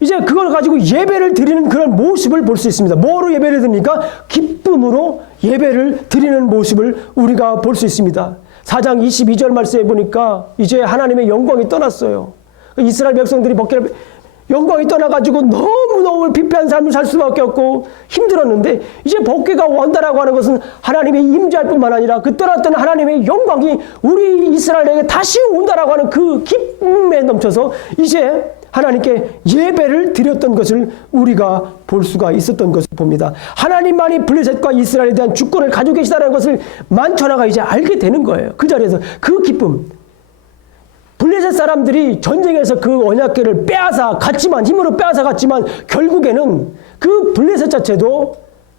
이제 그걸 가지고 예배를 드리는 그런 모습을 볼 수 있습니다. 뭐로 예배를 드립니까? 기쁨으로 예배를 드리는 모습을 우리가 볼 수 있습니다. 4장 22절 말씀에 보니까 이제 하나님의 영광이 떠났어요. 이스라엘 백성들이 법궤를 영광이 떠나가지고 너무너무 피폐한 삶을 살 수밖에 없고 힘들었는데 이제 법궤가 온다라고 하는 것은 하나님의 임재할 뿐만 아니라 그 떠났던 하나님의 영광이 우리 이스라엘에게 다시 온다라고 하는 그 기쁨에 넘쳐서 이제 하나님께 예배를 드렸던 것을 우리가 볼 수가 있었던 것을 봅니다. 하나님만이 블레셋과 이스라엘에 대한 주권을 가지고 계시다는 것을 만천하가 이제 알게 되는 거예요. 그 자리에서 그 기쁨. 블레셋 사람들이 전쟁에서 그 언약궤를 빼앗아 갔지만, 힘으로 빼앗아 갔지만 결국에는 그 블레셋 자체도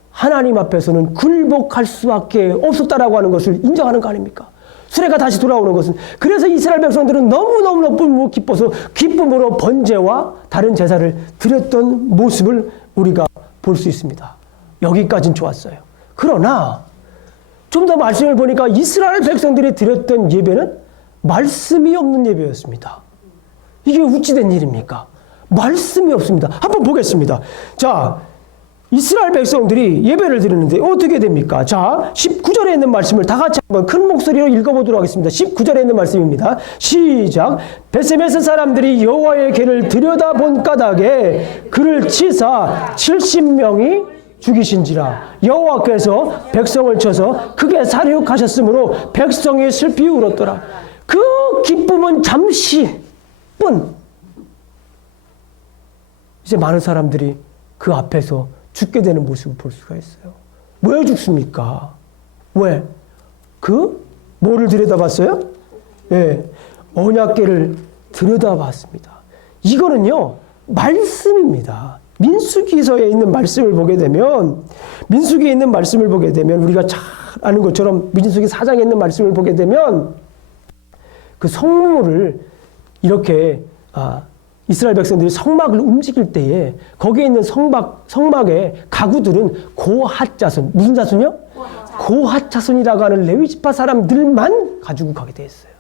하나님 앞에서는 굴복할 수밖에 없었다라고 하는 것을 인정하는 거 아닙니까? 수레가 다시 돌아오는 것은. 그래서 이스라엘 백성들은 너무너무 기뻐서 기쁨으로 번제와 다른 제사를 드렸던 모습을 우리가 볼 수 있습니다. 여기까지는 좋았어요. 그러나 좀 더 말씀을 보니까 이스라엘 백성들이 드렸던 예배는 말씀이 없는 예배였습니다. 이게 어찌된 일입니까? 말씀이 없습니다. 한번 보겠습니다. 자, 이스라엘 백성들이 예배를 드리는데 어떻게 됩니까? 자, 19절에 있는 말씀을 다 같이 한번 큰 목소리로 읽어보도록 하겠습니다. 19절에 있는 말씀입니다. 시작. 베세메스 사람들이 여호와의 궤를 들여다본 까닭에 그를 치사 70명이 죽이신지라. 여호와께서 백성을 쳐서 크게 사륙하셨으므로 백성이 슬피 울었더라. 그 기쁨은 잠시뿐. 이제 많은 사람들이 그 앞에서 죽게 되는 모습을 볼 수가 있어요. 왜 죽습니까? 왜? 뭐를 들여다봤어요? 예, 언약궤를 들여다봤습니다. 이거는요, 말씀입니다. 민수기서에 있는 말씀을 보게 되면, 민수기에 있는 말씀을 보게 되면, 우리가 잘 아는 것처럼 민수기 4장에 있는 말씀을 보게 되면, 그 성물을 이렇게, 이스라엘 백성들이 성막을 움직일 때에 거기에 있는 성막의 가구들은 고핫 자손, 무슨 자손이요? 고핫 자손이라고 하는 레위 지파 사람들만 가지고 가게 돼 있어요.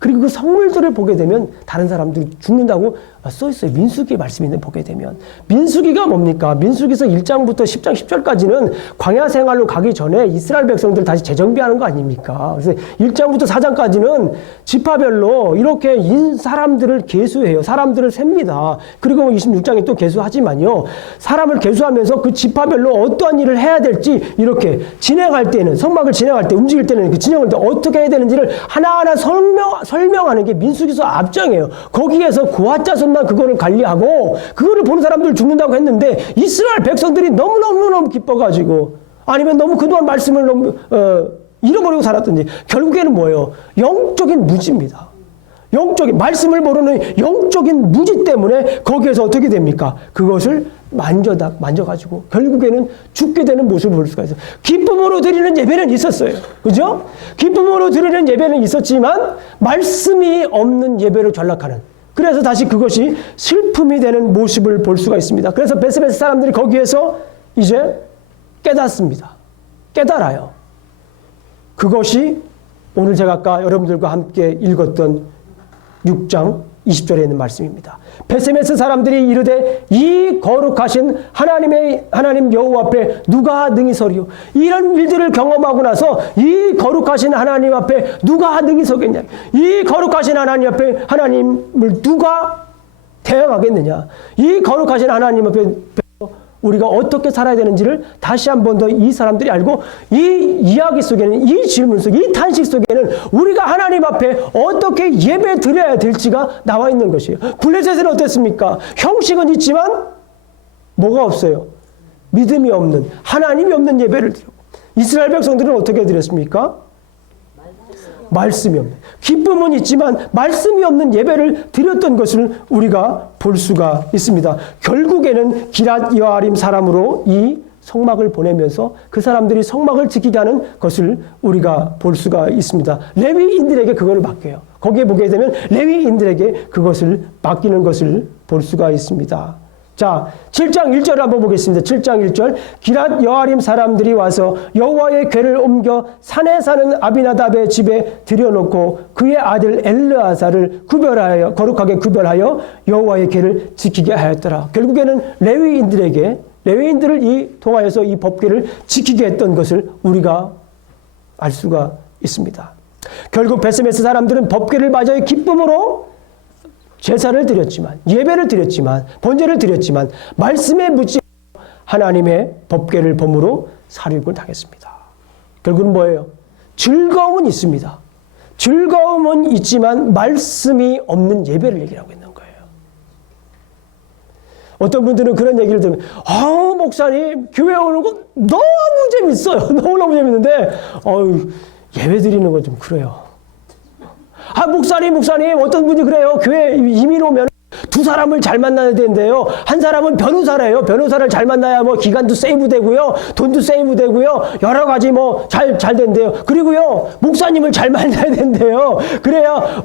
그리고 그 성물들을 보게 되면 다른 사람들이 죽는다고 써 있어요. 민수기 말씀이 있는 보게 되면. 민수기가 뭡니까? 민수기서 1장부터 10장 10절까지는 광야 생활로 가기 전에 이스라엘 백성들 다시 재정비하는 거 아닙니까? 그래서 1장부터 4장까지는 지파별로 이렇게 사람들을 계수해요. 사람들을 셉니다. 그리고 26장에 또 계수하지만요. 사람을 계수하면서 그 지파별로 어떠한 일을 해야 될지 이렇게 진행할 때는, 성막을 진행할 때, 움직일 때는 그 진행할 때 어떻게 해야 되는지를 하나하나 설명하는 게 민수기서 앞장이에요. 거기에서 고핫 자손만 그거를 관리하고 그거를 보는 사람들 죽는다고 했는데 이스라엘 백성들이 너무너무 기뻐가지고, 아니면 너무 그동안 말씀을 너무 잃어버리고 살았던지, 결국에는 뭐예요? 영적인 무지입니다. 영적인, 말씀을 모르는 영적인 무지 때문에 거기에서 어떻게 됩니까? 그것을 만져가지고 결국에는 죽게 되는 모습을 볼 수가 있어요. 기쁨으로 드리는 예배는 있었어요. 그죠? 기쁨으로 드리는 예배는 있었지만 말씀이 없는 예배로 전락하는, 그래서 다시 그것이 슬픔이 되는 모습을 볼 수가 있습니다. 그래서 베스베스 사람들이 거기에서 이제 깨닫습니다. 깨달아요. 그것이 오늘 제가 아까 여러분들과 함께 읽었던 6장 20절에 있는 말씀입니다. 베세메스 사람들이 이르되 이 거룩하신 하나님 여호와 앞에 누가 능히 서리요? 이런 일들을 경험하고 나서 이 거룩하신 하나님 앞에 누가 능히 서겠냐? 이 거룩하신 하나님 앞에 하나님을 누가 대항하겠느냐? 이 거룩하신 하나님 앞에 우리가 어떻게 살아야 되는지를 다시 한 번 더 이 사람들이 알고, 이 이야기 속에는, 이 질문 속에, 이 탄식 속에는 우리가 하나님 앞에 어떻게 예배 드려야 될지가 나와 있는 것이에요. 블레셋은 어땠습니까? 형식은 있지만 뭐가 없어요? 믿음이 없는, 하나님이 없는 예배를 드리고, 이스라엘 백성들은 어떻게 드렸습니까? 말씀이 없는, 기쁨은 있지만 말씀이 없는 예배를 드렸던 것을 우리가 볼 수가 있습니다. 결국에는 기랏 여아림 사람으로 이 성막을 보내면서 그 사람들이 성막을 지키게 하는 것을 우리가 볼 수가 있습니다. 레위인들에게 그걸 맡겨요. 거기에 보게 되면 레위인들에게 그것을 맡기는 것을 볼 수가 있습니다. 자, 7장 1절을 한번 보겠습니다. 7장 1절. 기랏 여아림 사람들이 와서 여호와의 궤를 옮겨 산에 사는 아비나답의 집에 들여놓고 그의 아들 엘르아사를 거룩하게 구별하여 여호와의 궤를 지키게 하였더라. 결국에는 레위인들을 통하여서 이 법궤를 지키게 했던 것을 우리가 알 수가 있습니다. 결국 베스메스 사람들은 법궤를 맞아요 기쁨으로 제사를 드렸지만, 예배를 드렸지만, 번제를 드렸지만 말씀에 묻지 하나님의 법궤를 범으로 사륙을 당했습니다. 결국은 뭐예요? 즐거움은 있습니다. 즐거움은 있지만 말씀이 없는 예배를 얘기하고 있는 거예요. 어떤 분들은 그런 얘기를 들으면, 목사님, 교회 오는 거 너무 재밌어요. 너무너무 재밌는데, 예배 드리는 건 좀 그래요. 목사님, 어떤 분이 그래요. 교회 이민 오면 두 사람을 잘 만나야 되는데요. 한 사람은 변호사래요. 변호사를 잘 만나야 뭐 기간도 세이브 되고요. 돈도 세이브 되고요. 여러 가지 뭐 잘 된대요. 그리고요. 목사님을 잘 만나야 된대요. 그래야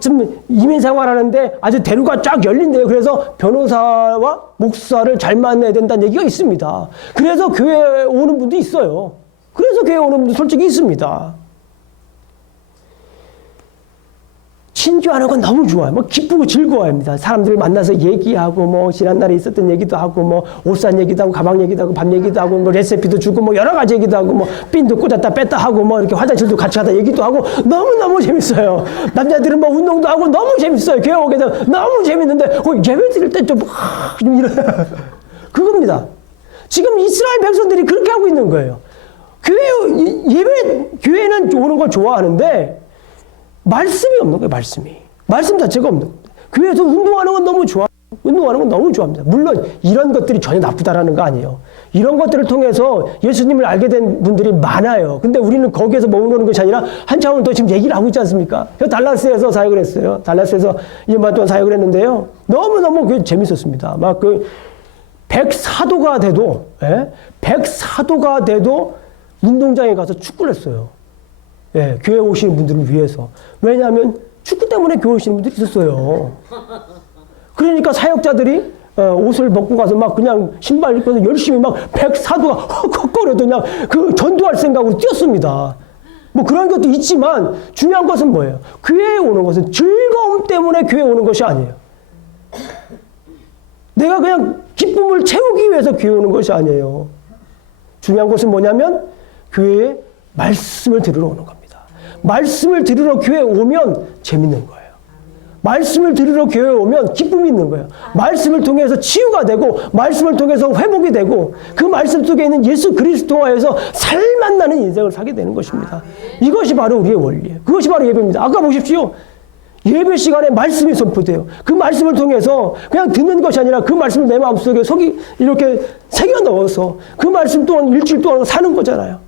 좀 이민 생활하는데 아주 대로가 쫙 열린대요. 그래서 변호사와 목사를 잘 만나야 된다는 얘기가 있습니다. 그래서 교회에 오는 분도 있어요. 그래서 교회에 오는 분도 솔직히 있습니다. 신교하는 건 너무 좋아요. 기쁘고 즐거워합니다. 사람들 만나서 얘기하고, 지난날에 있었던 얘기도 하고, 옷 산 얘기도 하고, 가방 얘기도 하고, 밥 얘기도 하고, 레시피도 주고, 여러 가지 얘기도 하고, 핀도 꽂았다 뺐다 하고, 이렇게 화장실도 같이 가다 얘기도 하고, 너무너무 재밌어요. 남자들은 운동도 하고, 너무 재밌어요. 교회 오게 되면 너무 재밌는데, 예배 드릴 때 좀 이런, 그겁니다. 지금 이스라엘 백성들이 그렇게 하고 있는 거예요. 교회는 오는 걸 좋아하는데, 말씀이 없는 거예요, 말씀이. 말씀 자체가 없는 겁니다. 교회에서 운동하는 건 너무 좋아. 운동하는 건 너무 좋아합니다. 물론 이런 것들이 전혀 나쁘다라는 거 아니에요. 이런 것들을 통해서 예수님을 알게 된 분들이 많아요. 근데 우리는 거기에서 머무르는 것이 아니라 한 차원 더 지금 얘기를 하고 있지 않습니까? 달라스에서 사역을 했어요. 달라스에서 2년 동안 사역을 했는데요. 너무너무 재밌었습니다. 104도가 돼도 운동장에 가서 축구를 했어요. 교회 오시는 분들을 위해서. 왜냐하면 축구 때문에 교회 오시는 분들이 있었어요. 그러니까 사역자들이 옷을 벗고 가서 그냥 신발 입고서 열심히 104도가 헉헉거려도 그냥 전도할 생각으로 뛰었습니다. 그런 것도 있지만 중요한 것은 뭐예요? 교회에 오는 것은 즐거움 때문에 교회에 오는 것이 아니에요. 내가 그냥 기쁨을 채우기 위해서 교회에 오는 것이 아니에요. 중요한 것은 뭐냐면 교회에 말씀을 들으러 오는 겁니다. 말씀을 들으러 교회에 오면 재밌는 거예요. 말씀을 들으러 교회에 오면 기쁨이 있는 거예요. 말씀을 통해서 치유가 되고, 말씀을 통해서 회복이 되고, 그 말씀 속에 있는 예수 그리스도와에서 살맛나는 인생을 살게 되는 것입니다. 이것이 바로 우리의 원리예요. 그것이 바로 예배입니다. 아까 보십시오. 예배 시간에 말씀이 선포돼요. 그 말씀을 통해서 그냥 듣는 것이 아니라 그 말씀을 내 마음속에 이렇게 새겨 넣어서 그 말씀 또한 일주일 동안 사는 거잖아요.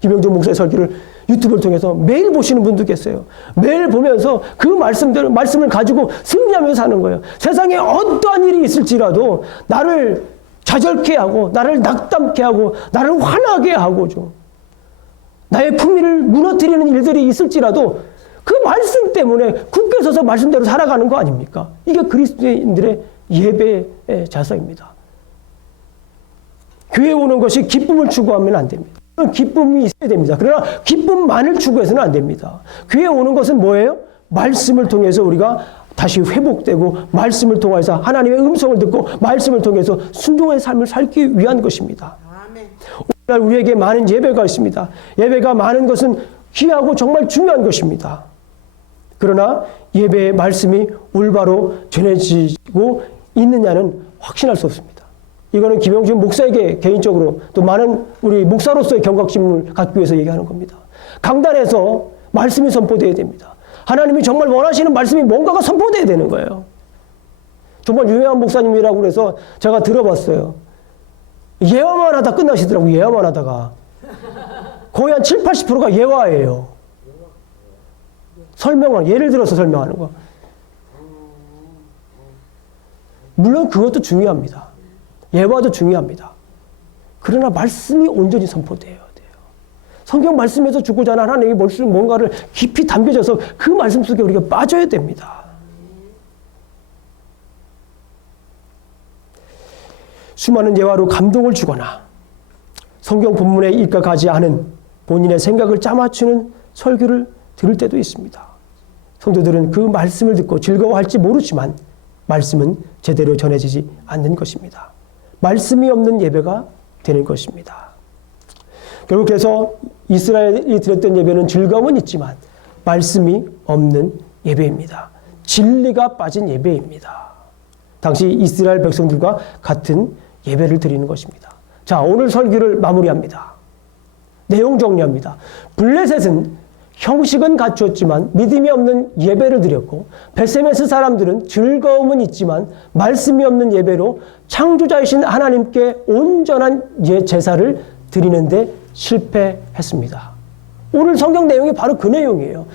김영준 목사의 설교를 유튜브를 통해서 매일 보시는 분도 계세요. 매일 보면서 그 말씀을 가지고 승리하면서 사는 거예요. 세상에 어떠한 일이 있을지라도 나를 좌절케 하고, 나를 낙담케 하고, 나를 화나게 하고, 나의 품위를 무너뜨리는 일들이 있을지라도 그 말씀 때문에 굳게 서서 말씀대로 살아가는 거 아닙니까? 이게 그리스도인들의 예배의 자세입니다. 교회에 오는 것이 기쁨을 추구하면 안 됩니다. 기쁨이 있어야 됩니다. 그러나 기쁨만을 추구해서는 안 됩니다. 교회에 오는 것은 뭐예요? 말씀을 통해서 우리가 다시 회복되고, 말씀을 통해서 하나님의 음성을 듣고, 말씀을 통해서 순종의 삶을 살기 위한 것입니다. 오늘날 우리에게 많은 예배가 있습니다. 예배가 많은 것은 귀하고 정말 중요한 것입니다. 그러나 예배의 말씀이 올바로 전해지고 있느냐는 확신할 수 없습니다. 이거는 김영준 목사에게 개인적으로 또 많은 우리 목사로서의 경각심을 갖기 위해서 얘기하는 겁니다. 강단에서 말씀이 선포되어야 됩니다. 하나님이 정말 원하시는 말씀이 뭔가가 선포되어야 되는 거예요. 정말 유명한 목사님이라고 그래서 제가 들어봤어요. 예화만 하다 끝나시더라고요. 예화만 하다가. 거의 한 7, 80%가 예화예요. 예를 들어서 설명하는 거. 물론 그것도 중요합니다. 예화도 중요합니다. 그러나 말씀이 온전히 선포되어야 돼요. 성경 말씀에서 주고자 하는 하나님의 뭔가를 깊이 담겨져서 그 말씀 속에 우리가 빠져야 됩니다. 수많은 예화로 감동을 주거나 성경 본문에 입각하지 않은 본인의 생각을 짜맞추는 설교를 들을 때도 있습니다. 성도들은 그 말씀을 듣고 즐거워할지 모르지만 말씀은 제대로 전해지지 않는 것입니다. 말씀이 없는 예배가 되는 것입니다. 결국 그래서 이스라엘이 드렸던 예배는 즐거움은 있지만 말씀이 없는 예배입니다. 진리가 빠진 예배입니다. 당시 이스라엘 백성들과 같은 예배를 드리는 것입니다. 자, 오늘 설교를 마무리합니다. 내용 정리합니다. 블레셋은 형식은 갖추었지만 믿음이 없는 예배를 드렸고 베세메스 사람들은 즐거움은 있지만 말씀이 없는 예배로 창조자이신 하나님께 온전한 제사를 드리는데 실패했습니다. 오늘 성경 내용이 바로 그 내용이에요.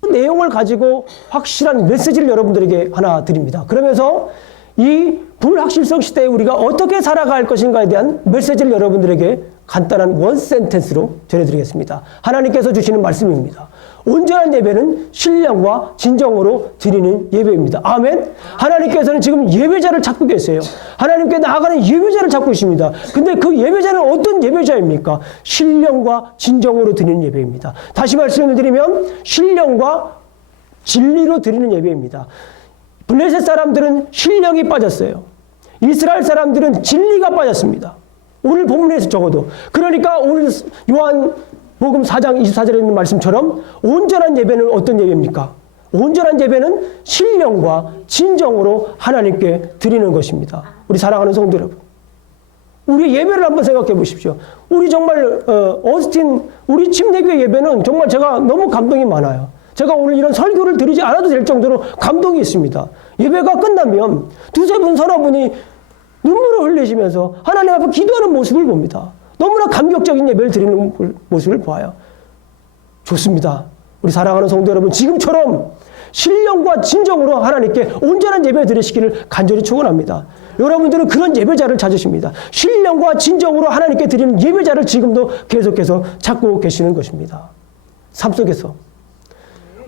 그 내용을 가지고 확실한 메시지를 여러분들에게 하나 드립니다. 그러면서 이 불확실성 시대에 우리가 어떻게 살아갈 것인가에 대한 메시지를 여러분들에게 간단한 원 센텐스로 전해드리겠습니다. 하나님께서 주시는 말씀입니다. 온전한 예배는 신령과 진정으로 드리는 예배입니다. 아멘. 하나님께서는 지금 예배자를 찾고 계세요. 하나님께 나아가는 예배자를 찾고 있습니다. 근데 그 예배자는 어떤 예배자입니까? 신령과 진정으로 드리는 예배입니다. 다시 말씀을 드리면 신령과 진리로 드리는 예배입니다. 블레셋 사람들은 신령이 빠졌어요. 이스라엘 사람들은 진리가 빠졌습니다. 오늘 본문에서 적어도. 그러니까 오늘 요한복음 4장 24절에 있는 말씀처럼 온전한 예배는 어떤 예배입니까? 온전한 예배는 신령과 진정으로 하나님께 드리는 것입니다. 우리 사랑하는 성도 여러분. 우리 예배를 한번 생각해 보십시오. 우리 정말 어스틴 우리 침례교회 예배는 정말 제가 너무 감동이 많아요. 제가 오늘 이런 설교를 드리지 않아도 될 정도로 감동이 있습니다. 예배가 끝나면 두세 분 서너 분이 눈물을 흘리시면서 하나님 앞에 기도하는 모습을 봅니다. 너무나 감격적인 예배를 드리는 모습을 보아요. 좋습니다. 우리 사랑하는 성도 여러분, 지금처럼 신령과 진정으로 하나님께 온전한 예배 드리시기를 간절히 축원합니다. 여러분들은 그런 예배자를 찾으십니다. 신령과 진정으로 하나님께 드리는 예배자를 지금도 계속해서 찾고 계시는 것입니다. 삶 속에서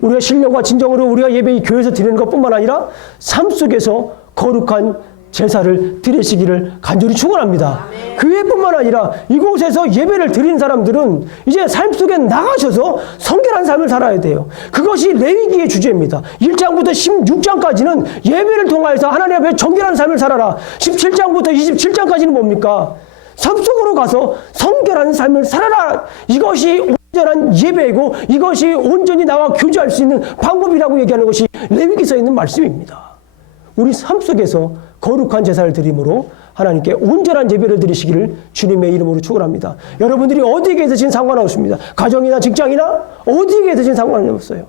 우리가 신령과 진정으로 우리가 예배 교회에서 드리는 것뿐만 아니라 삶 속에서 거룩한 제사를 드리시기를 간절히 축원합니다. 교회뿐만 아니라 이곳에서 예배를 드리는 사람들은 이제 삶 속에 나가셔서 성결한 삶을 살아야 돼요. 그것이 레위기의 주제입니다. 1장부터 16장까지는 예배를 통하여서 하나님 앞에 정결한 삶을 살아라. 17장부터 27장까지는 뭡니까? 삶 속으로 가서 성결한 삶을 살아라. 이것이 온전한 예배이고 이것이 온전히 나와 교제할 수 있는 방법이라고 얘기하는 것이 레위기서에 있는 말씀입니다. 우리 삶 속에서 거룩한 제사를 드림으로 하나님께 온전한 예배를 드리시기를 주님의 이름으로 축원합니다. 여러분들이 어디에 계시든 상관없습니다. 가정이나 직장이나 어디에 계시든 상관없어요.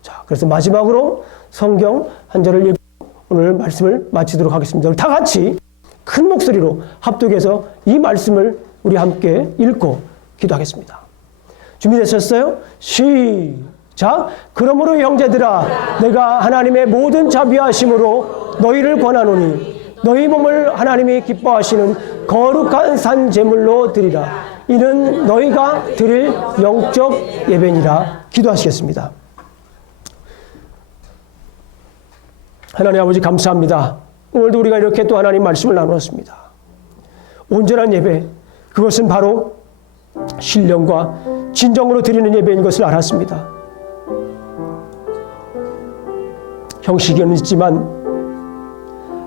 자, 그래서 마지막으로 성경 한 절을 읽고 오늘 말씀을 마치도록 하겠습니다. 우리 다 같이 큰 목소리로 합독해서 이 말씀을 우리 함께 읽고 기도하겠습니다. 준비되셨어요? 시작! 그러므로 형제들아 내가 하나님의 모든 자비하심으로 너희를 권하노니 너희 몸을 하나님이 기뻐하시는 거룩한 산 제물로 드리라. 이는 너희가 드릴 영적 예배니라. 기도하시겠습니다. 하나님 아버지 감사합니다. 오늘도 우리가 이렇게 또 하나님 말씀을 나누었습니다. 온전한 예배, 그것은 바로 신령과 진정으로 드리는 예배인 것을 알았습니다. 형식은 있지만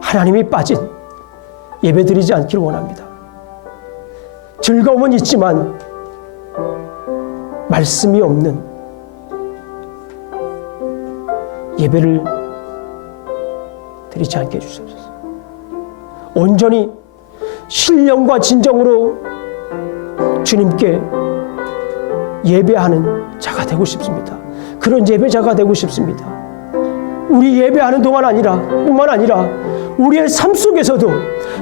하나님이 빠진 예배 드리지 않기를 원합니다. 즐거움은 있지만 말씀이 없는 예배를 드리지 않게 해주옵소서. 온전히 신령과 진정으로 주님께 예배하는 자가 되고 싶습니다. 그런 예배자가 되고 싶습니다. 우리 예배하는 뿐만 아니라 우리의 삶 속에서도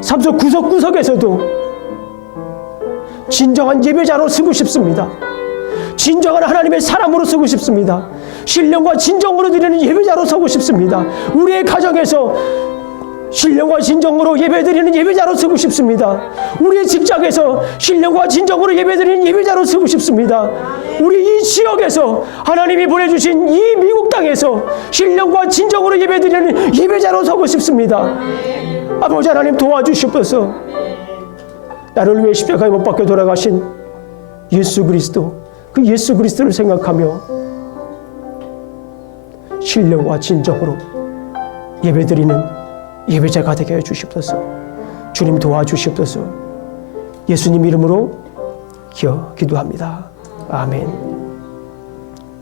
삶 속 구석구석에서도 진정한 예배자로 쓰고 싶습니다. 진정한 하나님의 사람으로 쓰고 싶습니다. 신령과 진정으로 드리는 예배자로 서고 싶습니다. 우리의 가정에서 신령과 진정으로 예배드리는 예배자로 서고 싶습니다. 우리의 직장에서 신령과 진정으로 예배드리는 예배자로 서고 싶습니다. 우리 이 지역에서 하나님이 보내주신 이 미국 땅에서 신령과 진정으로 예배드리는 예배자로 서고 싶습니다. 아버지 하나님 도와주시옵소서. 나를 위해 십자가에 못 박혀 돌아가신 예수 그리스도, 그 예수 그리스도를 생각하며 신령과 진정으로 예배드리는 예배자가 되게 해주시옵소서. 주님 도와주시옵소서. 예수님 이름으로 기도합니다. 아멘.